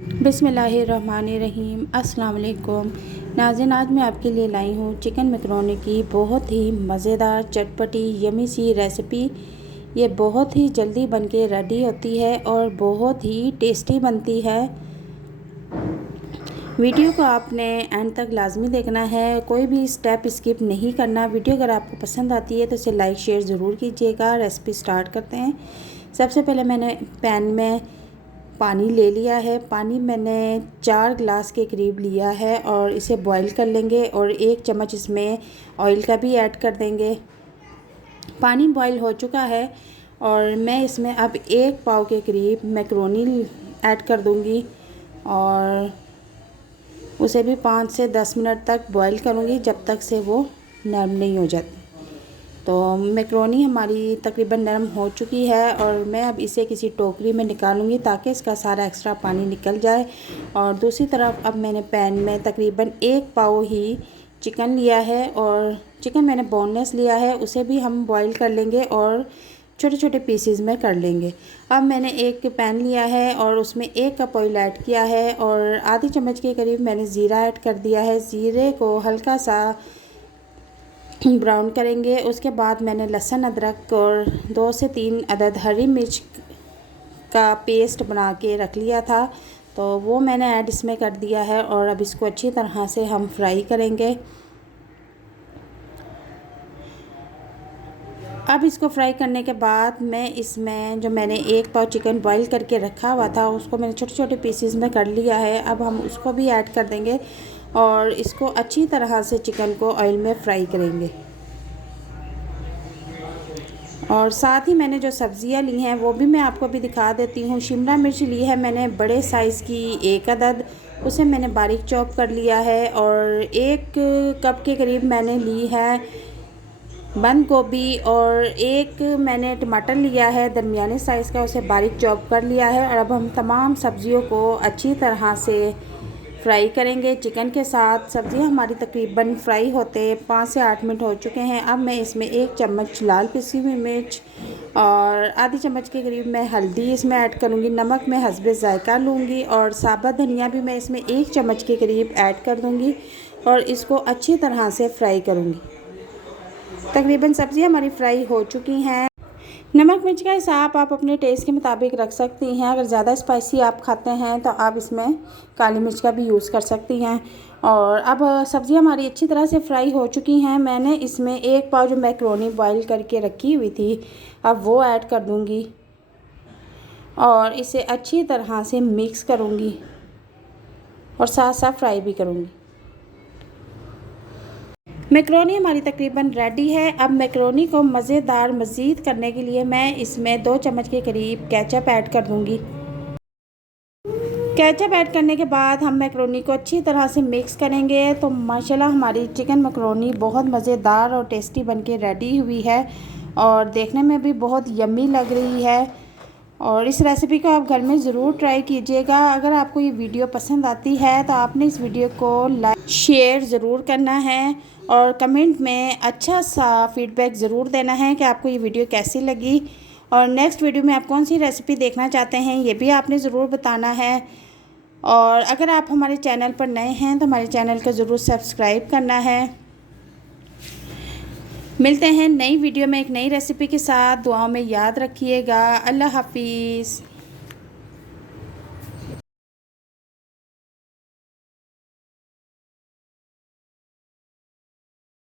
बिस्मिल्लाहिर्रहमानिर्रहीम। अस्सलाम वालेकुम नाज़रीन, आज मैं आपके लिए लाई हूँ चिकन मैकरोनी की बहुत ही मज़ेदार चटपटी यमी सी रेसिपी। ये बहुत ही जल्दी बनके रेडी होती है और बहुत ही टेस्टी बनती है। वीडियो को आपने एंड तक लाजमी देखना है, कोई भी स्टेप स्किप नहीं करना। वीडियो अगर आपको पसंद आती है तो इसे लाइक शेयर ज़रूर कीजिएगा। रेसिपी स्टार्ट करते हैं। सबसे पहले मैंने पैन में पानी ले लिया है। पानी मैंने 4 गिलास के करीब लिया है और इसे बॉईल कर लेंगे और 1 चम्मच इसमें ऑयल का भी ऐड कर देंगे। पानी बॉईल हो चुका है और मैं इसमें अब 1 पाव के करीब मैकरोनी ऐड कर दूंगी और उसे भी 5 से 10 मिनट तक बॉईल करूंगी, जब तक से वो नरम नहीं हो जाती। तो मैकरोनी हमारी तकरीबन नरम हो चुकी है और मैं अब इसे किसी टोकरी में निकालूंगी ताकि इसका सारा एक्स्ट्रा पानी निकल जाए। और दूसरी तरफ अब मैंने पैन में तकरीबन 1 पाव ही चिकन लिया है और चिकन मैंने बोनलेस लिया है, उसे भी हम बॉईल कर लेंगे और छोटे छोटे पीसेस में कर लेंगे। अब मैंने एक पैन लिया है और उसमें 1 कप ऑयल ऐड किया है और आधी चम्मच के करीब मैंने ज़ीरा ऐड कर दिया है। ज़ीरे को हल्का सा ब्राउन करेंगे। उसके बाद मैंने लहसुन अदरक और 2 से 3 अदद हरी मिर्च का पेस्ट बना के रख लिया था, तो वो मैंने ऐड इसमें कर दिया है और अब इसको अच्छी तरह से हम फ्राई करेंगे। अब इसको फ्राई करने के बाद मैं इसमें जो मैंने 1 पाव चिकन बॉईल करके रखा हुआ था उसको मैंने छोटे छोटे पीसेस में कर लिया है। अब हम उसको भी ऐड कर देंगे और इसको अच्छी तरह से चिकन को ऑयल में फ्राई करेंगे। और साथ ही मैंने जो सब्ज़ियां ली हैं वो भी मैं आपको भी दिखा देती हूँ। शिमला मिर्च ली है मैंने बड़े साइज़ की 1 अदद, उसे मैंने बारीक चॉप कर लिया है। और 1 कप के करीब मैंने ली है बंद गोभी और 1 मैंने टमाटर लिया है दरमियाने साइज़ का, उसे बारीक चॉप कर लिया है। और अब हम तमाम सब्ज़ियों को अच्छी तरह से फ्राई करेंगे चिकन के साथ। सब्ज़ियाँ हमारी तकरीबन फ्राई होते 5 से 8 मिनट हो चुके हैं। अब मैं इसमें 1 चम्मच लाल पिसी हुई मिर्च और आधी चम्मच के करीब मैं हल्दी इसमें ऐड करूँगी। नमक मैं हस्बे ज़ायका लूँगी और साबुत धनिया भी मैं इसमें 1 चम्मच के करीब ऐड कर दूँगी और इसको अच्छी तरह से फ्राई करूँगी। तकरीबन सब्ज़ियाँ हमारी फ्राई हो चुकी हैं। नमक मिर्च का हिसाब आप अपने टेस्ट के मुताबिक रख सकती हैं। अगर ज़्यादा स्पाइसी आप खाते हैं तो आप इसमें काली मिर्च का भी यूज़ कर सकती हैं। और अब सब्ज़ियाँ हमारी अच्छी तरह से फ्राई हो चुकी हैं। मैंने इसमें 1 पाव जो मैकरोनी बॉईल करके रखी हुई थी अब वो ऐड कर दूँगी और इसे अच्छी तरह से मिक्स करूँगी और साथ साथ फ्राई भी करूँगी। मैकरोनी हमारी तकरीबन रेडी है। अब मैकरोनी को मज़ेदार मज़ीद करने के लिए मैं इसमें 2 चम्मच के करीब केचप ऐड कर दूंगी। केचप ऐड करने के बाद हम मैकरोनी को अच्छी तरह से मिक्स करेंगे। तो माशाल्लाह हमारी चिकन मैकरोनी बहुत मज़ेदार और टेस्टी बनके रेडी हुई है और देखने में भी बहुत यम्मी लग रही है। और इस रेसिपी को आप घर में ज़रूर ट्राई कीजिएगा। अगर आपको ये वीडियो पसंद आती है तो आपने इस वीडियो को लाइक शेयर ज़रूर करना है और कमेंट में अच्छा सा फीडबैक ज़रूर देना है कि आपको ये वीडियो कैसी लगी और नेक्स्ट वीडियो में आप कौन सी रेसिपी देखना चाहते हैं ये भी आपने ज़रूर बताना है। और अगर आप हमारे चैनल पर नए हैं तो हमारे चैनल को ज़रूर सब्सक्राइब करना है। मिलते हैं नई वीडियो में एक नई रेसिपी के साथ। दुआओं में याद रखिएगा। अल्लाह हाफिज़।